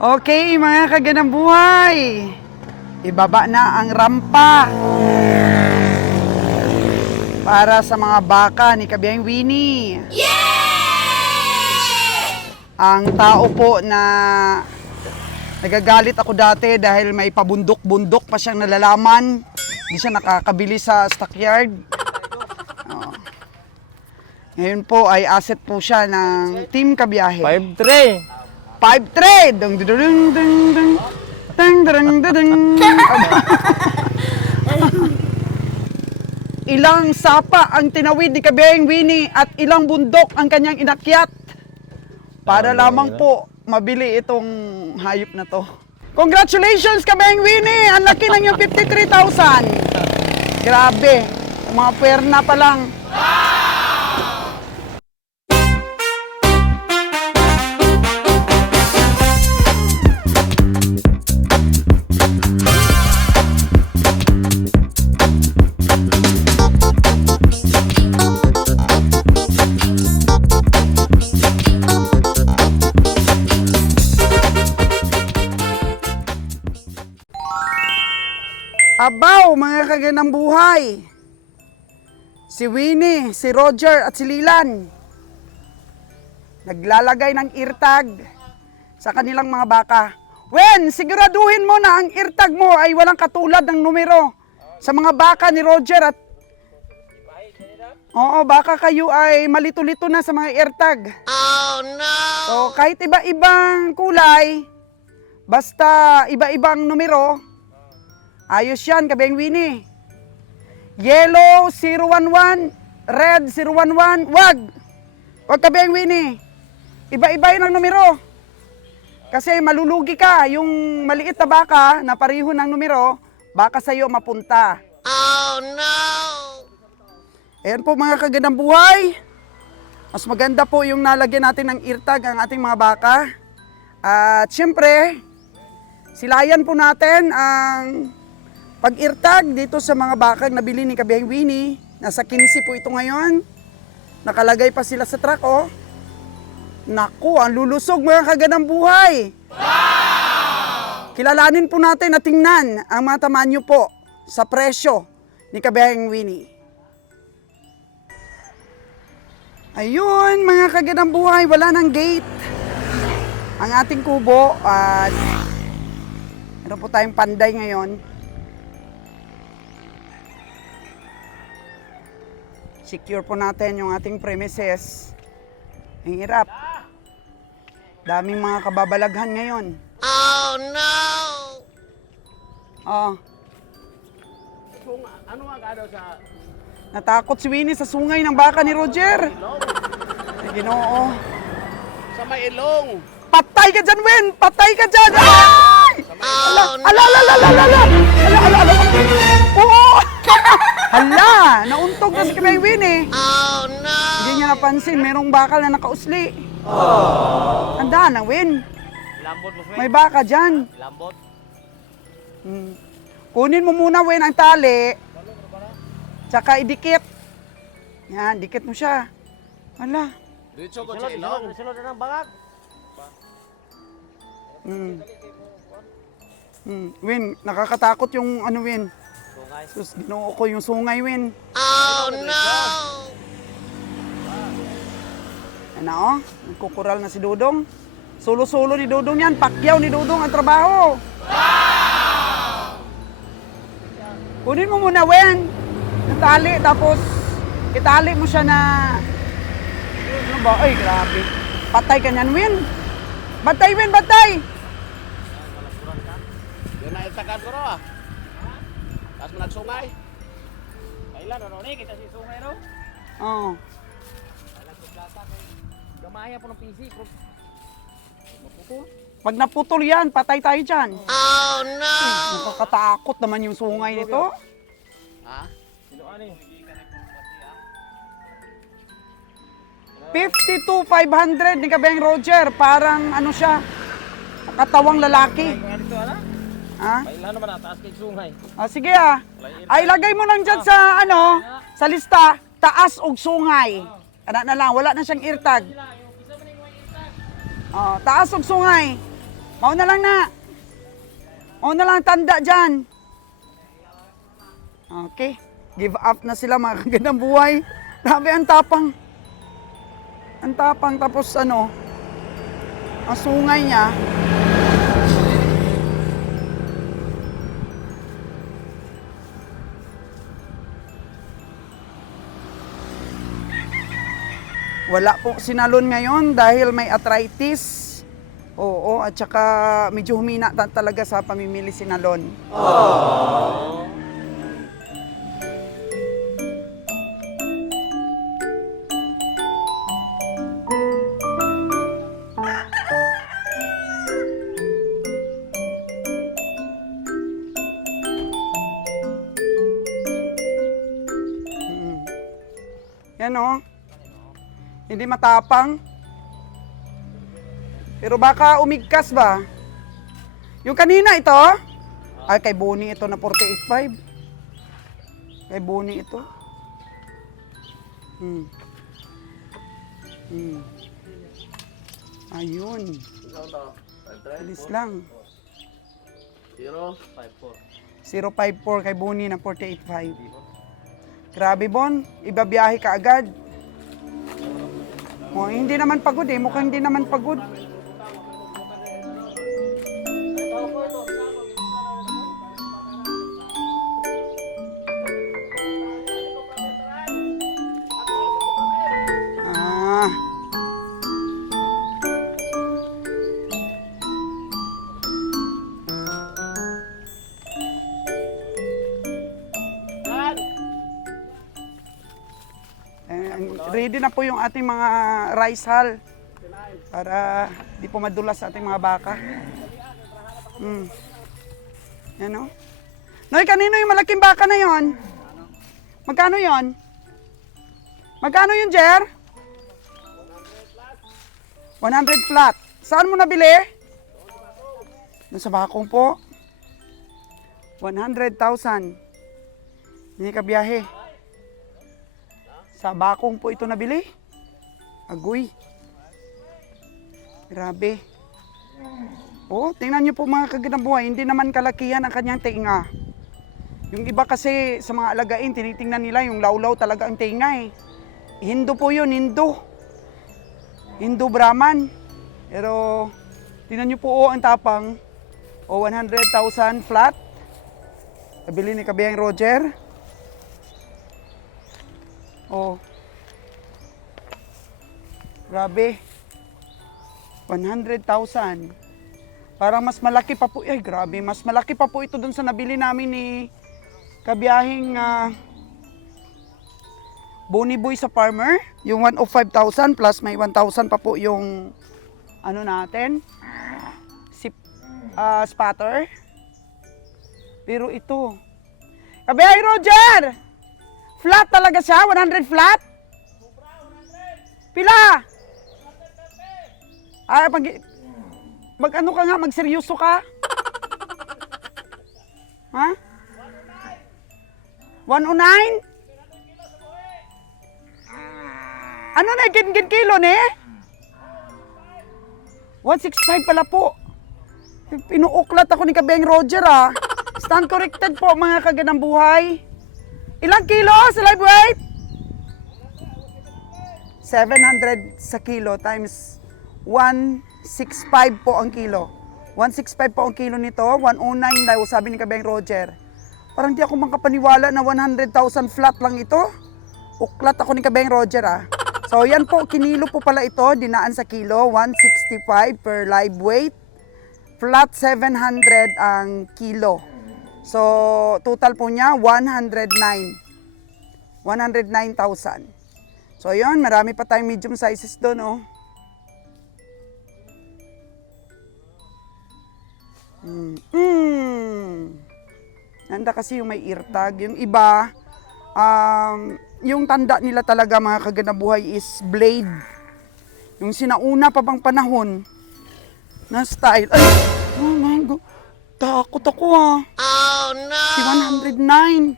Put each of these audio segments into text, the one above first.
Okay, mga kaganang buhay. Ibaba na ang rampa para sa mga baka ni Kabiyang Winnie. Ang tao po na nagagalit ako dati dahil may pabundok-bundok pa siyang nalalaman. Hindi siya nakakabili sa stockyard. Oh. Ngayon po ay asset po siya ng Team Kabiyahe. 5-3. 5-3! Dung dung dung dung dung. Dung dung dung. Ilang sapa ang tinawid ni Kabiyang Winnie at ilang bundok ang kanyang inakyat para lamang po mabili itong hayop na to. Congratulations, Kabiyang Winnie! Ang laki ng yung 53,000. Grabe, mga puwerna pa lang. Abaw, mga kaganang buhay. Si Winnie, si Roger at si Lilan naglalagay ng eartag sa kanilang mga baka. Wen, siguraduhin mo na ang eartag mo ay walang katulad ng numero sa mga baka ni Roger at oo, baka kayo ay malito-lito na sa mga eartag. Oh no! So kahit iba-ibang kulay, basta iba-ibang numero, ayos yan, Kabiyang Winnie. Yellow 011, red 011, wag Kabiyang Winnie. Iba-iba yun ang numero. Kasi malulugi ka, yung maliit na baka na pareho ng numero, baka sa'yo mapunta. Oh no! Ayan po mga kagandang buhay. Mas maganda po yung nalagyan natin ng eartag ang ating mga baka. At syempre, silayan po natin ang pag-eartag dito sa mga bakang nabili ni Kabiyang Winnie. Nasa 15 po ito ngayon. Nakalagay pa sila sa truck, oh. Naku, ang lulusog mga kagandang buhay. Wow! Kilalanin po natin at tingnan ang mga tamanyo po sa presyo ni Kabiyang Winnie. Ayun, mga kagandang buhay, wala nang gate ang ating kubo at meron po tayong panday ngayon. Secure po natin yung ating premises. Ang hirap. Daming mga kababalaghan ngayon. Oh no! Oh. Ano ang ano sa Natakot si Winnie sa sungay ng baka ni Roger. Ay, Ginoo. sa may ilong? Patay ka dyan, Win! Patay ka dyan! Ay! Ala, ala, ala, ala, ala, ala, ala, ala, ala. Oo! Hala! Nauntog na si Kabiyang Winnie. Oh no! Hindi niya napansin, merong bakal na nakausli. Tandaan na, Win. Lambot mo, May baka dyan. Lambot. Kunin mo muna, Win, ang tali. Tsaka idikit. Yan, dikit mo siya. Hala. Dito ko sa ilong. Sulod na ng bangag. Win, nakakatakot yung ano, Win. Sungay. Sus, ginoo ko yung sungay, Win. Ano, oh? Nagkukural na si Dudong. Solo-solo ni Dudong yan. Pakyaw ni Dudong ang trabaho. Kunin mo muna, Win. Itali, tapos itali mo siya na ano ba? Ay, grabe. Patay ka niyan, Win. Batay, Win, batay. Yun na itakan ko ro ah. Tapos mo nagsungay. Kailan ano ni kita si sungay ro? Oo. Gamaya po ng PC ko. Maputol. Pag naputol yan, patay tayo dyan. Oh, no! Nakakatakot naman yung sungay nito. Ha? Sino ani? 52,500 ni Kabiyang Roger. Parang ano siya, katawang lalaki. Dito ana? Ha? Kailan naman taas kay sungay. Sige ah. Ay, lagay mo lang dyan sa ano, sa lista, taas og sungay. Ano na lang, wala na siyang eartag. Taas og sungay. Mauna lang na. Mauna lang tanda dyan. Okay. Give up na sila mga kagandang buhay. Grabe ang tapang. Ang tapang tapos ano, ang sungay niya. Wala po sinalon ngayon dahil may arthritis. Oo, at saka medyo humina talaga sa pamimili sinalon. Yan o. Hindi matapang. Pero baka umigkas ba? Yung kanina ito, ay kay Bonnie ito na 48.5. Kay Bonnie ito. Ayun. Alis lang. 054 kay Bonnie na 48.5. Grabe, Bon. Ibabiyahe ka agad. Oh, hindi naman pagod eh. Mukhang hindi naman pagod. Ah. Ready na po yung ating mga rice hull para di po madulas sa ating mga baka. Yan o. Noy, kanino yung malaking baka na yon? Magkano yon? Magkano yun, Jer? 100 flat. Saan mo nabili? Doon sa bakong po. 100,000. Hindi ka biyahe. Sa bakong po ito nabili. Agoy. Grabe. Oh, tingnan niyo po mga kagandang buhay. Hindi naman kalakihan ang kanyang tinga. Yung iba kasi sa mga alagain, tinitingnan nila yung lawlaw talaga ang tinga eh. Hindu po yun, Hindu. Hindu Brahman. Pero, tingnan niyo po ang tapang. 100,000 flat. Nabili ni Kabiyang Roger. Oh. Grabe. 100,000. Parang mas malaki pa po. Ay, grabe. Mas malaki pa po ito dun sa nabili namin ni kabiyahing Bonnie Boy sa farmer. Yung 105,000 plus may 1,000 pa po yung ano natin. Spatter. Pero ito. Kabiyahing Roger! Flat talaga siya? 100 flat? Pila? Ay, mag-ano ka nga, magseryoso ka? Ha? 109? Ano na, gin kilo ni? 165 pala po. Pinuuklat ako ni Kabeng Roger ah. Stand corrected po mga kagandang buhay. Ilang kilo sa live weight? 700 sa kilo times 165 po ang kilo. 165 po ang kilo nito, 109 daw sabi ni Kabeng Roger. Parang di ako makapaniwala na 100,000 flat lang ito. Uklat ako ni Kabeng Roger ah. So yan po, kinilo po pala ito, dinaan sa kilo, 165 per live weight. Flat 700 ang kilo. So, total po niya, 109,000. So, yun, marami pa tayong medium sizes doon, oh. Nanda kasi yung may eartag. Yung iba, yung tanda nila talaga, mga kagandang buhay, is blade. Yung sinauna pa bang panahon na style. Ay, oh my God. Takot ako ah. Oh no! Si 109.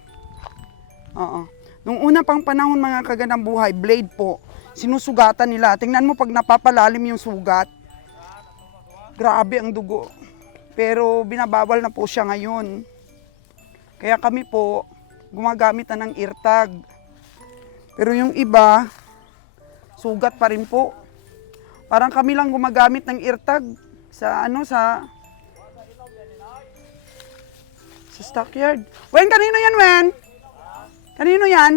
Oo. Nung una pang panahon mga kagandang buhay, blade po, sinusugatan nila. Tingnan mo pag napapalalim yung sugat. Grabe ang dugo. Pero binabawal na po siya ngayon. Kaya kami po, gumagamit na ng eartag. Pero yung iba, sugat pa rin po. Parang kami lang gumagamit ng eartag sa sa stockyard. Wen, kanino yan, Wen? Kanino yan?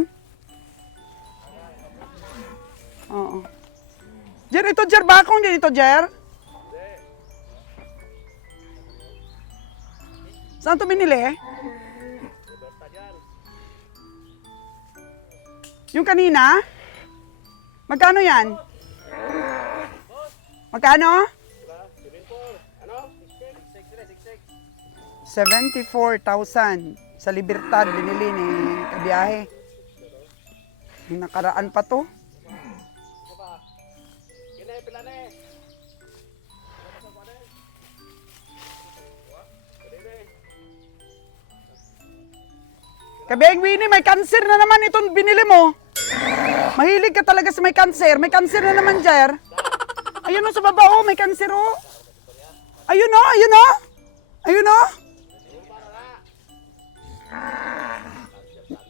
Oo. Jer, ito Jer, bakong din ito, Jer? Saan ito binili? Yung kanina? Magkano yan? Magkano? 74,000 sa Libertad binili ni Kabiyahe. Yung nakaraan pa to. Kabiyaheng Winnie, may cancer na naman itong binili mo. Mahilig ka talaga sa may cancer. May cancer na naman, Jer. Ayun o, sa baba o, may cancer o. Ayun o, ayun o. Ayun o.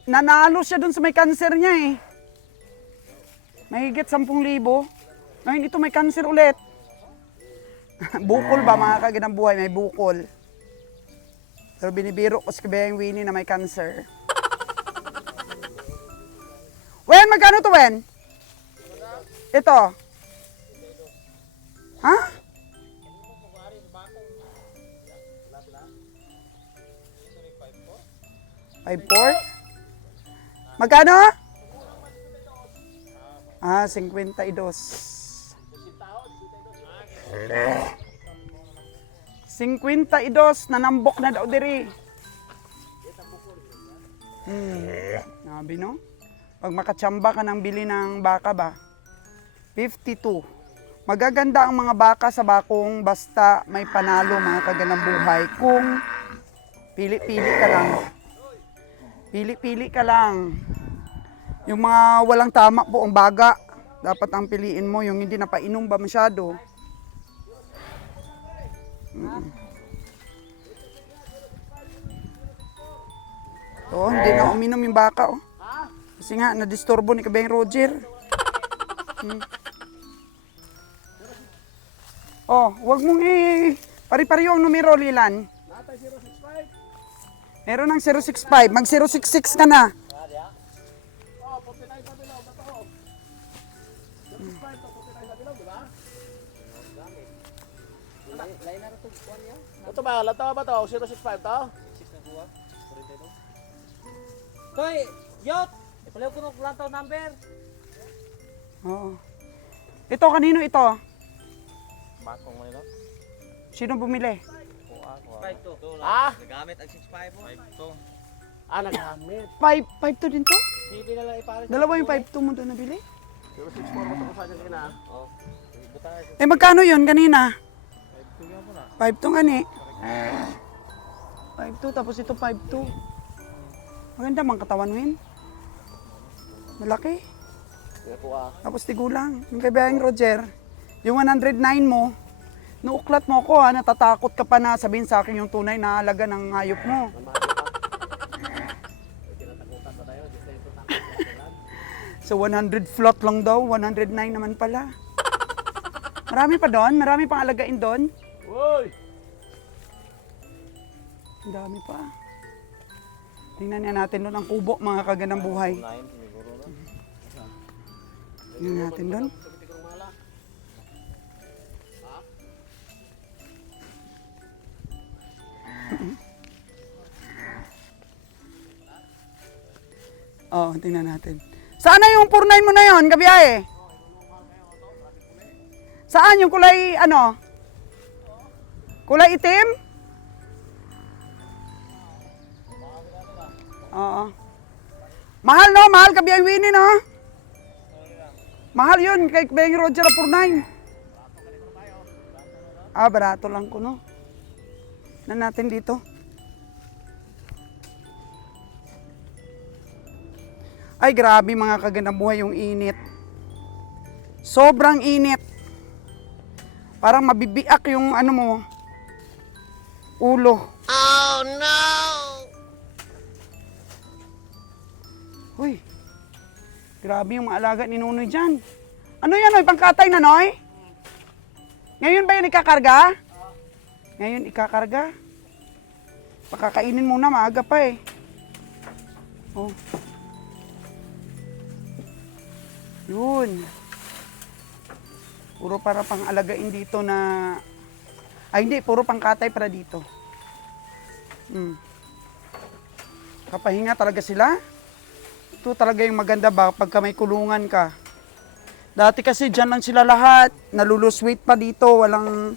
Nanalo siya dun sa may cancer niya eh. Mahigit 10,000. Ngayon ito may cancer ulit. Bukol ba mga kaganang buhay? May bukol. Pero binibiro ko sa Kabiyaheng Winnie na may cancer. Wen, magkano to, Wen? Ito. Ha? $5,400? Magkano? 52. 52 nanambok na daw diri. Nabi no? Pag makatsamba ka ng bili ng baka ba? 52. Magaganda ang mga baka sa bakong basta may panalo mga kaganang buhay kung pili-pili ka lang. Pili-pili ka lang. Yung mga walang tama po ang baga, dapat ang piliin mo yung hindi napainom ba masyado. Oh, hindi na uminom yung baka oh. Kasi nga, nadisturbo ni Kabeng Roger. Oh, wag mong pari-pari yung numero, Lilan. Meron ng 065. Mag 066 ka na. Ito ba? Lato ba to? 065 to? Hoy, Yot! Ipalaw ko ng lantaw number. Oo. Ito, kanino ito? Bakong mo nito? Sino bumili? 5-2. Ah? Nagamit ang 6-5 mo. 5-2. Ah, nagamit. 5'2 din to? Hindi na lang ipalit. Dalawa yung 5'2 mo doon nabili? 064 mo ito ko sa akin kina. Oh. Eh, magkano yun kanina? 5'2 nga ni. 5'2 tapos ito 5'2. Maganda mang katawan mo yun. Malaki. Kaya po ah. Tapos tigulang. Yung Kabiyaheng Roger, yung 109 mo, nuuklat mo ako ha, natatakot ka pa na sabihin sa akin yung tunay na halaga ng hayop mo. So 100 float lang daw, 109 naman pala. Marami pa doon, marami pang alagain doon. Uy! Ang dami pa. Tingnan niya natin doon ang kubo, mga kaganang buhay. Tingnan natin doon. Oh, tingnan natin. Saan na yung 49 mo na yon, Kabiyahe? Saan yung kulay, ano? Kulay itim? Oo. Mahal no, mahal Kabiyaheng Winnie no? Mahal yun, kay Kabiyaheng Roger na 49. Ah, barato lang ko no. Na natin dito. Ay, grabe mga kaganang buhay yung init. Sobrang init. Parang mabibiak yung ano mo, ulo. Oh no! Uy, grabe yung mga alaga ni Nunoy dyan. Ano yan, Noy? Pangkatay na, Noy? Ngayon ba yan ikakarga? Ngayon ikakarga? Pakakainin muna, maaga pa eh. Oh. Yun. Puro para pang alagain dito na... Ay hindi, puro pangkatay para dito. Kapahinga talaga sila. Ito talaga yung maganda ba pagka may kulungan ka. Dati kasi dyan lang sila lahat. Nalulusweight pa dito. Walang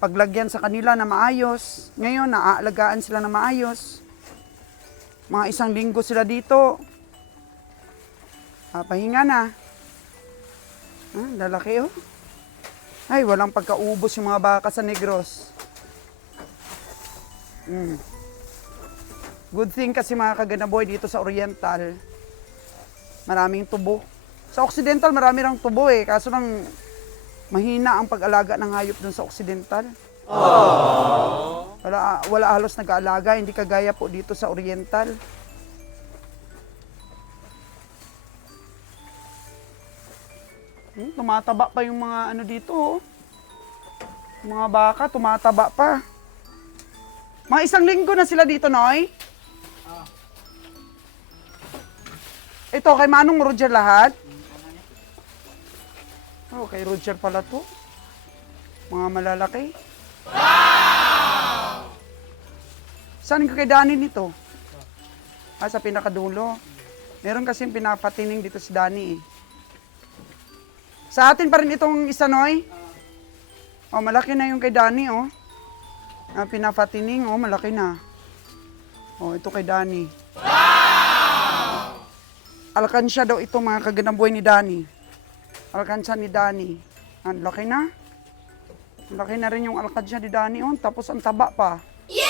paglagyan sa kanila na maayos. Ngayon, naaalagaan sila na maayos. Mga 1 linggo sila dito. Pahinga na. Lalaki oh. Ay, walang pagkaubos yung mga baka sa Negros. Good thing kasi mga kaganaboy dito sa Oriental. Maraming tubo. Sa Occidental marami rang tubo eh. Kaso lang mahina ang pag-alaga ng hayop dun sa Occidental. Wala halos nag-aalaga. Hindi kagaya po dito sa Oriental. Tumataba pa yung mga ano dito oh. Mga baka, tumataba pa. Mga 1 linggo na sila dito, Noy? Ito, kay Manong Roger lahat? Oh, kay Roger pala to. Mga malalaki. Wow! Saan ka kay Danny nito? Sa pinakadulo. Meron kasi pinapatining dito si Danny eh. Sa atin pa rin itong isa, Noy? Oh, malaki na yung kay Danny, oh. Pinapatining, oh, malaki na. Oh, ito kay Danny. Alkansya daw ito mga kaganaboy ni Danny. Alkansya ni Danny. Ang laki na. Ang laki na rin yung alkansya ni Danny. Oh. Tapos ang taba pa. Yay!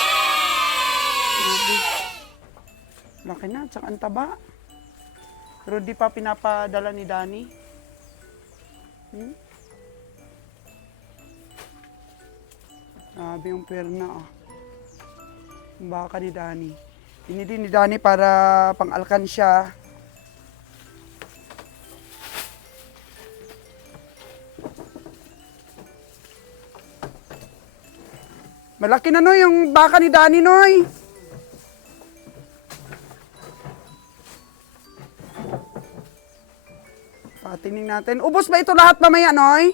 Laki na, tsaka ang taba. Pero di pa pinapadala ni Danny. Sabi yung perna. Oh. Yung baka ni Danny. Pinili ni Danny para pang-alkansya. Malaki na, Noy, yung baka ni Danny, Noy. Patining natin. Ubos ba ito lahat mamaya, Noy?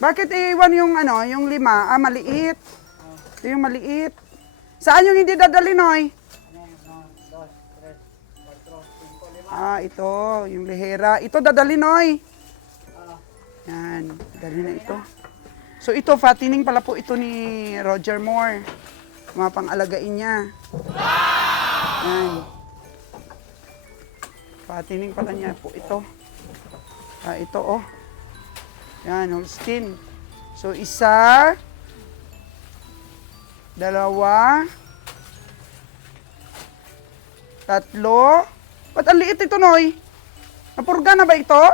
Bakit iwan yung ano, yung 5? Maliit. Ito yung maliit. Saan yung hindi dadali, Noy? Ito, yung lihera. Ito dadali, Noy. Yan, dali na ito. So ito, fattening pala po ito ni Roger Moore. Mga pang-alagain niya. Yan. Fattening pala niya po ito. Ito oh. Yan, Holstein. So 1, 2, 3. Ba't ang liit ito, Noy? Napurga na ba ito?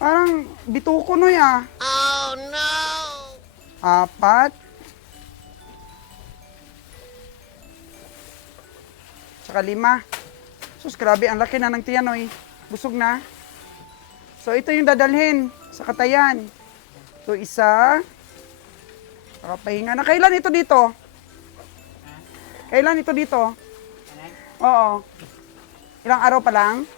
Parang bituko, Noy, ah. Oh no! 4. Tsaka 5. Sus, grabe, ang laki na ng tiyan, Noy. Busog na. So, ito yung dadalhin sa katayan. So, 1. Nakapahinga na. Kailan ito dito? Kailan ito dito? Oo. Ilang araw pa lang?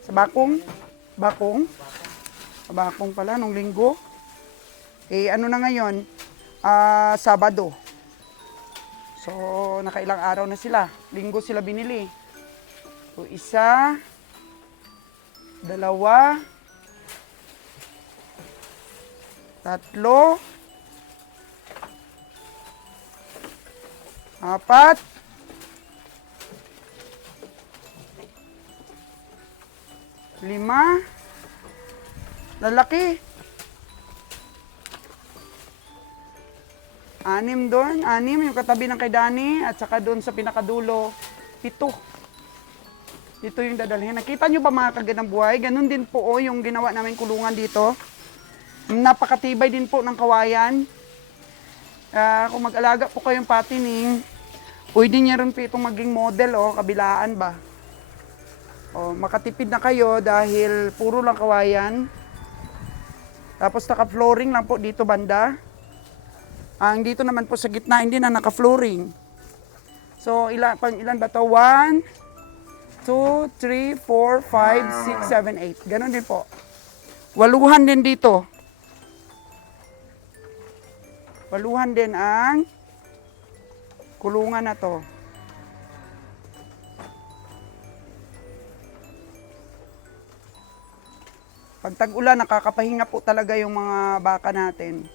Sa Bakong? Bakong? Sa Bakong pala, nung linggo. Ano na ngayon? Sabado. So, nakailang araw na sila. Linggo sila binili. So, 1, 2, 3, 4, 5, 6, 5. Lalaki. 6, 6 doon, 6 yung katabi ng kay Dani at saka doon sa pinakadulo, 7. Dito yung dadalhin. Nakita nyo ba mga kaganang buhay? Ganun din po yung ginawa namin kulungan dito. Napakatibay din po ng kawayan. Kung mag-alaga po kayong patining, pwede niya rin po itong maging model kabilaan ba. Makatipid na kayo dahil puro lang kawayan. Tapos naka-flooring lang po dito banda. Ang dito naman po sa gitna hindi na naka-flooring. So ilan ba to? 1, 2, 3, 4, 5, 6, 7, 8. Ganon din po. 8 din dito. 8 din ang kulungan na to. Pag tag-ulan, nakakapahinga po talaga yung mga baka natin.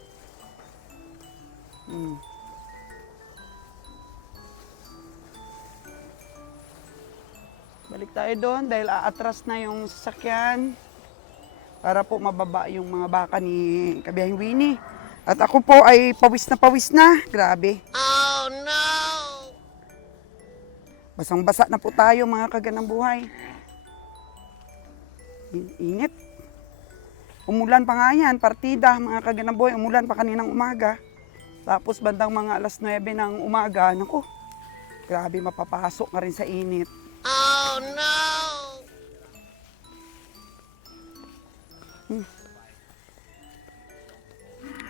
Balik tayo doon dahil aatras na yung sasakyan para po mababa yung mga baka ni Kabiyahing Winnie. At ako po ay pawis na. Grabe. Oh no! Basang-basa na po tayo mga kaganang buhay. Init. Umulan pa nga yan, partida mga kaganang buhay. Umulan pa kaninang umaga. Tapos bandang mga alas 9 ng umaga, naku, grabe mapapasok nga rin sa init. Oh no!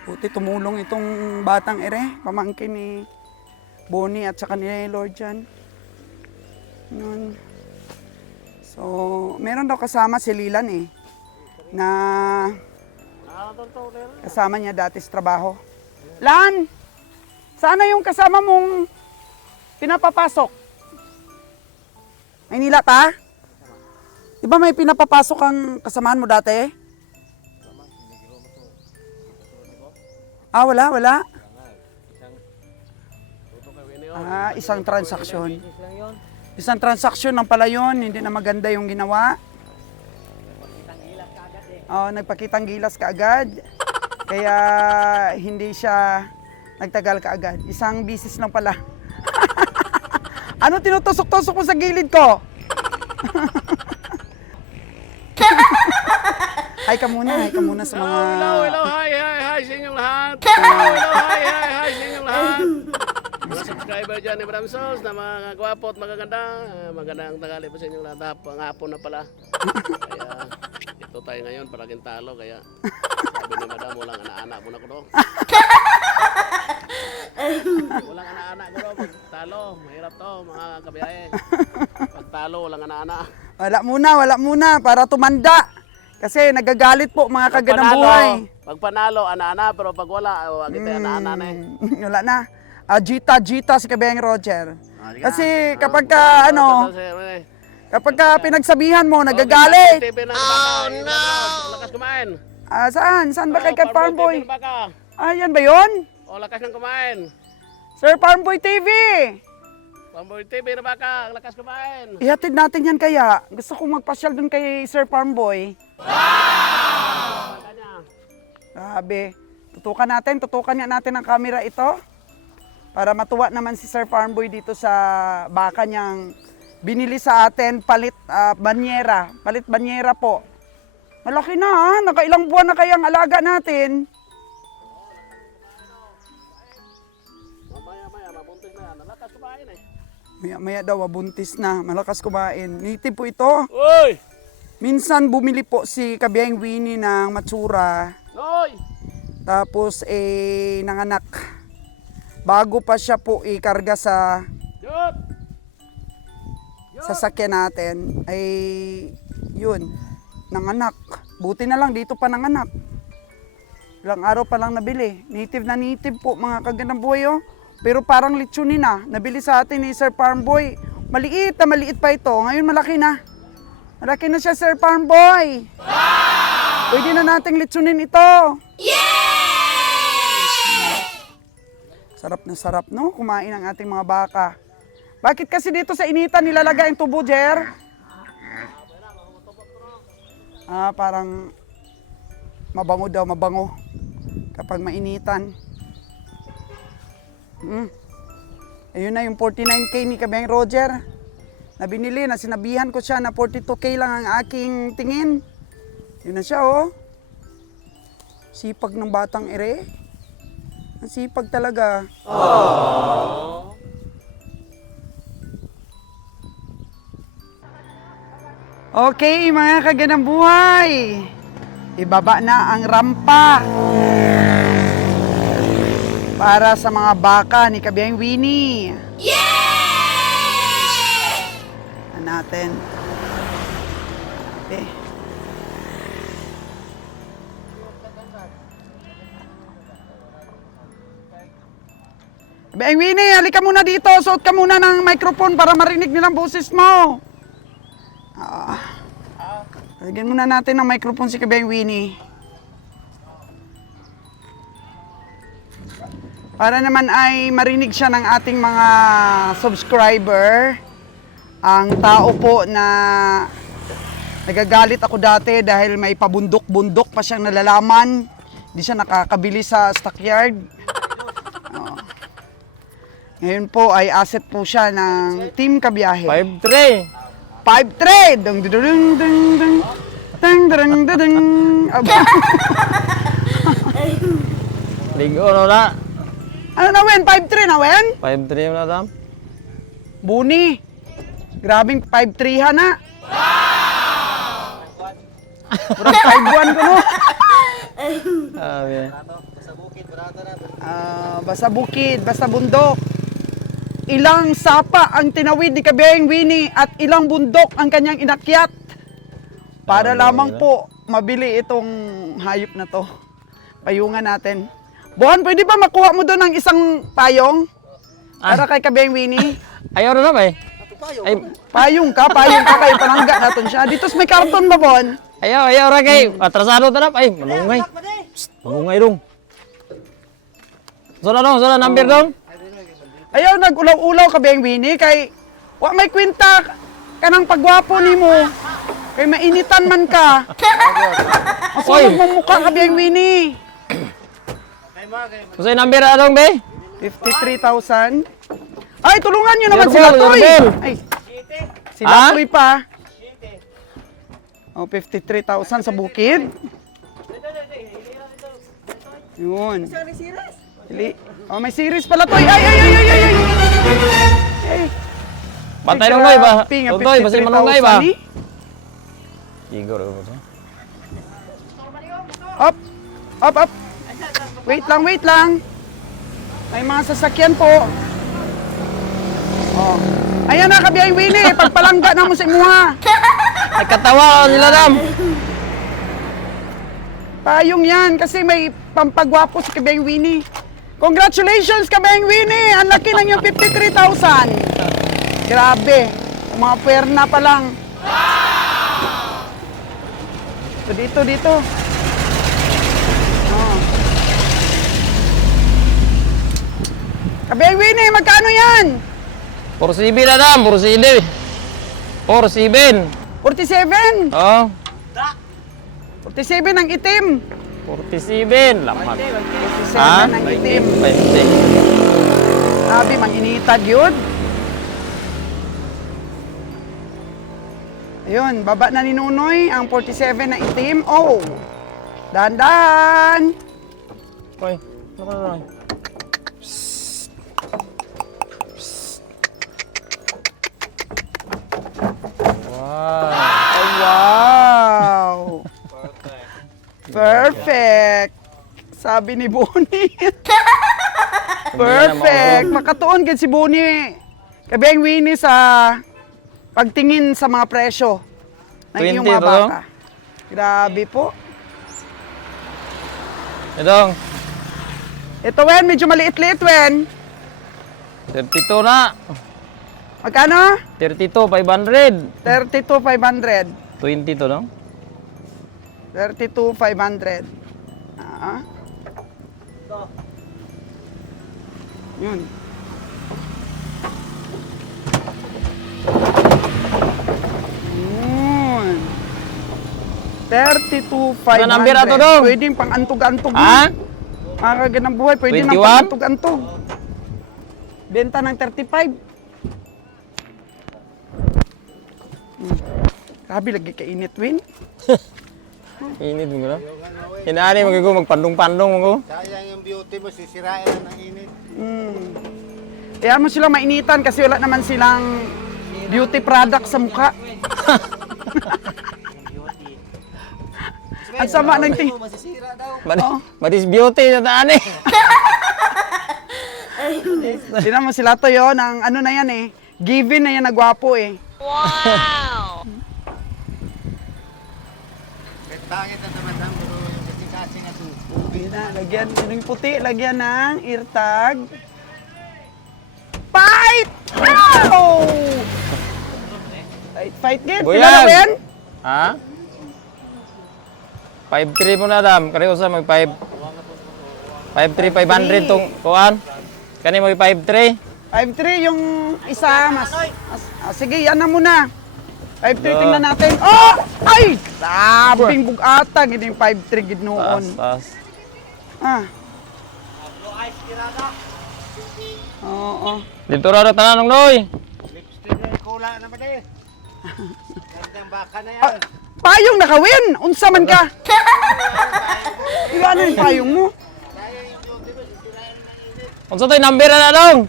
Buti tumulong itong batang ere, pamangkin ni Bonnie at saka ni Lord Jan. Yun. So, meron daw kasama si Lilan na kasama niya dati sa trabaho. Lan! Sana yung kasama mong pinapapasok? May nila pa? Di ba may pinapapasok ang kasamaan mo dati? Wala. Isang transaksyon. Isang transaksyon lang pala yun, hindi na maganda yung ginawa. Nagpakitang gilas kaagad. Kaya hindi siya nagtagal kaagad. Isang bisis lang pala. Ano tinutusok-tusok mo sa gilid ko? Hi ka muna sa mga... Hello, hi sa inyong lahat. Hello, hi sa inyong lahat. Mga subscriber dyan ni Bram Sos na mga gwapo at magaganda. Magandang tagali po sa inyong lahat. Hapon na pala. Kaya ito tayo ngayon, paraging talo. Kaya sabi ni Madam, walang anak-anak muna ko doon. Walang anak-anak ko doon. Pag talo, mahirap to mga kabiyahe. Pag talo, walang anak-anak. Wala muna para tumanda. Kasi nagagalit po mga kaganang buhay. Pag panalo, ana-ana, pero pag wala, wag kita ana-ana na Wala na. Jita si Kabeng Roger. Kasi kapag ka, kapag ka pinagsabihan mo, nagagalit. Oh no! Lakas kumain. Saan ba kay Farm Boy? Yan ba yun? Lakas ng kumain. Sir Farm Boy TV! Farm Boy TV na baka, lakas kumain. Ihatid natin yan kaya. Gusto kong magpasyal dun kay Sir Farm Boy. Wow! Grabe. Tutukan nga natin ang camera ito. Para matuwa naman si Sir Farm Boy dito sa baka niyang binili sa atin, palit banyera. Palit banyera po. Malaki na nakailang buwan na kayang alaga natin. Maya, mabuntis na yan. Lakas kumain Maya daw, buntis na. Malakas kumain. Native po ito. Uy! Minsan bumili po si Kabiyahing Winnie ng matsura. Noy! Tapos nanganak. Bago pa siya po ikarga sa Jot! sasakyan natin, ay yun, nanganak. Buti na lang, dito pa nanganak. Ilang araw pa lang nabili. Native na native po, mga kagandang buhay Pero parang litsunin na. Nabili sa atin ni Sir Farm Boy. Maliit pa ito. Ngayon malaki na. Malaki na siya, Sir Farm Boy. Wow! Pwede na nating litsunin ito. Sarap na sarap, no? Kumain ang ating mga baka. Bakit kasi dito sa initan nilalagay ang tubo, Jer? Parang mabango daw, mabango. Kapag mainitan. Ayun na yung 49K ni Kabeng Roger. Na binili, na sinabihan ko siya na 42K lang ang aking tingin. Yun na siya, oh. Sipag ng batang ere. Ang sipag talaga. Okay, mga kaganang buhay. Ibaba na ang rampa. Para sa mga baka ni Kabeng Winnie. Natin. Okay. Kabeng Winnie, halika muna dito. Suot ka muna ng microphone para marinig nilang boses mo. Lagyan muna natin ng microphone si Kabeng Winnie. Para naman ay marinig siya ng ating mga subscriber. Ang tao po na nagagalit ako dati dahil may pabundok-bundok pa siyang nalalaman. Hindi siya nakakabili sa stockyard. Ngayon po ay asset po siya ng Team Kabiyahe. 5-3. 5-3! Dung dung dung dung dung. Dung dung dung dung. Aba. Ligo no na. Ano na Wen? 5-3 na Wen? 5-3 na dam. Buni. Grabing 5-3 ha na. Murag 5-1 ko no. Basta bukid, basta bundok. Ilang sapa ang tinawid ni Kabeng Winnie at ilang bundok ang kanyang inakyat. Para lamang po mabili itong hayop na to. Payungan natin. Bon, pwede ba makuha mo doon ng isang payong? Para kay Kabeng Winnie? Ayaw na ba eh? Ay, Payong ka kayo palangga natin siya. Dito may karton ba, Bon? ayaw ra kay. Atrasado ta na. Ay, manungay. Psst, manungay dong. Sula number dong. Ayaw, nag-ulaw-ulaw ka, Beng Winnie, kay wa may kwenta kanang pagwapo ni mo. Kay mainitan man ka. Masunog mong mukha ka, Beng Winnie. Kusay number adong be? 53,000. Ay, tulungan nyo naman Yerbol, sila, Toy. Yerbol. Ay, sila, Ah? Toy pa. Oh, 53,000 sa bukid. Yun. Oh, may series pala, Toy. Ay! Ay. Pantay nung ngay ba? Grabe nga, Toy, basta manungay ba? 53,000 eh. Igor ko. Up. Wait lang. May mga sasakyan po. Oh. Ayan na, Kabiyay Winnie. Pagpalangga na mo sa imuha. Nagkatawa nila dam. Payong yan kasi may pampagwapo si Kabiyay Winnie. Congratulations, Kabiyay Winnie. Ang laki ng yung 53,000. Grabe. Mga puwerna pa lang. Dito. Oh. Kabiyay Winnie, magkano yan? 47 na dam, 47. 47. 47. Oh, 47 ang itim. 47. Laman. 47 Ha? ang itim. 20. Sabi, manginitad yun. Ayun, baba na ni Nunoy ang 47 na itim. Oh, dandan. Hoy, ano ka na? Wow. Oh, wow. Perfect. Sabi ni Bonnie. Perfect. Makatuon gid si Bonnie. Kabeng Winnie sa pagtingin sa mga presyo ng 20 iyong mga to? baka. Grabe po. Idong, Ito, Wen, medyo maliit-liit, Wen. 32 na. Magkano? 32, 500. 32,500. 20 to, no? 32,500. Yun. Yun. 32,500. Ano number ato, Dong? Pwedeng pang antog-antog. Ha? Mga kaganang buhay, pwede nang 21? pang antog-antog. Benta ng 35. Grabe, lagi kainit, Win. Init mo gano'n. Hinaani mo ko magpandong-pandong mo ko. Sayang yung beauty mo, sisirain lang ng init. Kaya mo silang mainitan kasi wala naman silang beauty product sa mukha. Ang sama ng ting... Masisira daw. Madis beauty na taan eh. Tinan mo sila to yon, ang ano na yan eh. Given na yan na gwapo eh. Betangit na naman ang bro, yung kasi nga supo. Yun na, lagyan, yung puti, lagyan ng eartag. Fight! Ow! Fight get, Buyag! pinalawin? Ha? 5-3 mo na dam. Kari usa mag 5. 5-3 500 tong kuan. Kani mo 5-3. 5-3 yung isa, sige, yan na muna. 5-3 tingnan natin. Oh! Ay! Sabing bugatang, hindi yung 5-3 gid noon. Tas. Ah. Oo. Dito ra tanan ng noy. Lipstick na yung kula naman eh. Gandang baka na yan. Ah, payong nakawin! Unsa man ka? Ilan yung payong mo? Unsa toy number na dong?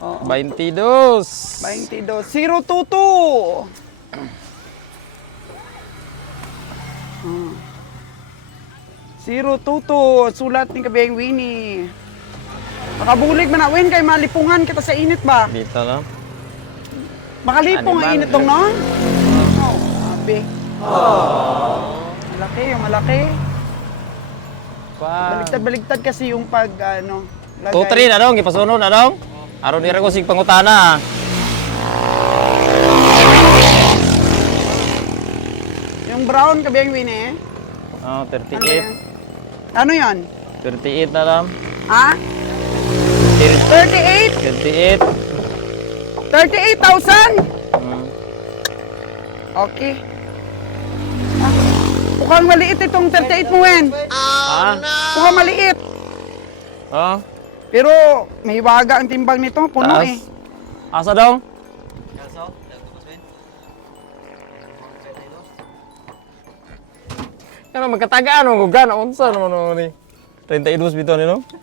Oo. 22. 22. 022. Hmm. 022. Sulat ni Kabeng Winnie. Makabulig man na, Win, kay malipungan kita sa init ba? Dito no. Makalipong ang Animal. init tong no? Oh, sabi. Malaki, yung malaki. Pa. Baligtad kasi yung pag, ano, lagay. 2-3 na dong, ipasunod na dong. Aron dira ko sig pangutana. Yung brown, Kabeng Winnie. Oh, Ano 38. yan? Ano yan? 38 na dam. Ha? 38? 38. 38,000? Hmm. Okay. Ah, mukhang maliit itong 38 mo, Wen. Ah. Mukhang maliit. Oh. Pero may waga ang timbang nito, puno Taas. eh. Asa dong? Ano magkatagaan mo gugana unsa naman no ni. 32 bitaw ni no? Kaya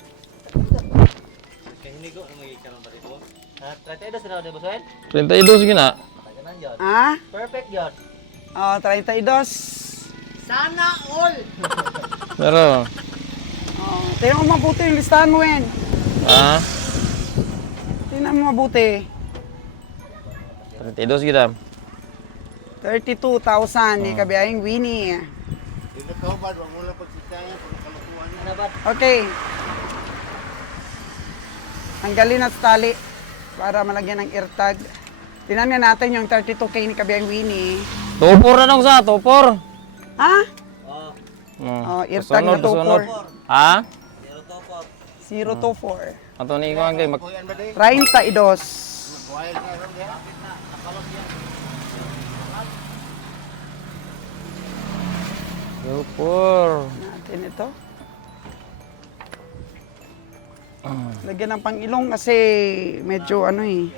hindi ko magiging ba dito? 32 na daw boss. 32 gina. Ganun yun. Ah? Perfect yun. Oh, 32. Sana all. Pero Oh, tingnan mo mabuti yung listahan mo, Wen. ah Tingnan mo mabuti. 32 gina. 32,000 ni Kabiyahing Winnie. Hindi ka ba, wag mo lang pagsisayang kung kalukuhan Ano ba? Okay. Tanggalin at tali para malagyan ng eartag. Tingnan nga natin yung 32K ni Kabiyahing Winnie. Tupor na dong sa, tupor. Ha? Oh, Oh, eartag na Susunod. tupor. Ha? 024. Ato ni ko ang kay mag kuyan ba day? 32. Kuyan na ron ya. tupor. Natin ito. Lagyan ng pang-ilong kasi medyo ano eh.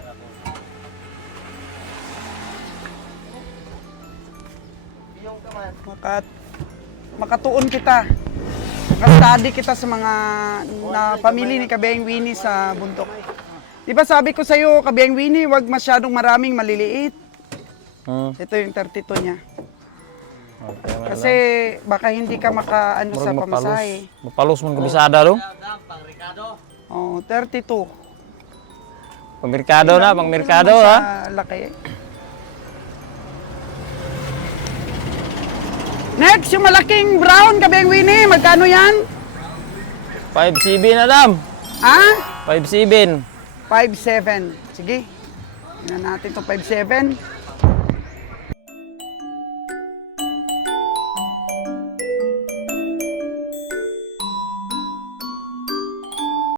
Makatuon kita. Makastady kita sa mga na pamilya ni Kabeng Winnie sa bundok. Di ba sabi ko sa'yo, Kabeng Winnie, wag masyadong maraming maliliit. Hmm. Ito yung 32 niya. Okay, man Kasi baka hindi ka makaano sa lang. pamasahe. Mapalos man kabisada dong. pang Ricardo. Oh, 32. Pang merkado na, pang merkado Sa ha. laki. Next, yung malaking brown, Kabeng Winnie, magkano yan? 5CB na dam. Ha? 5CB. 5.7. Sige. Tingnan natin to 5.7.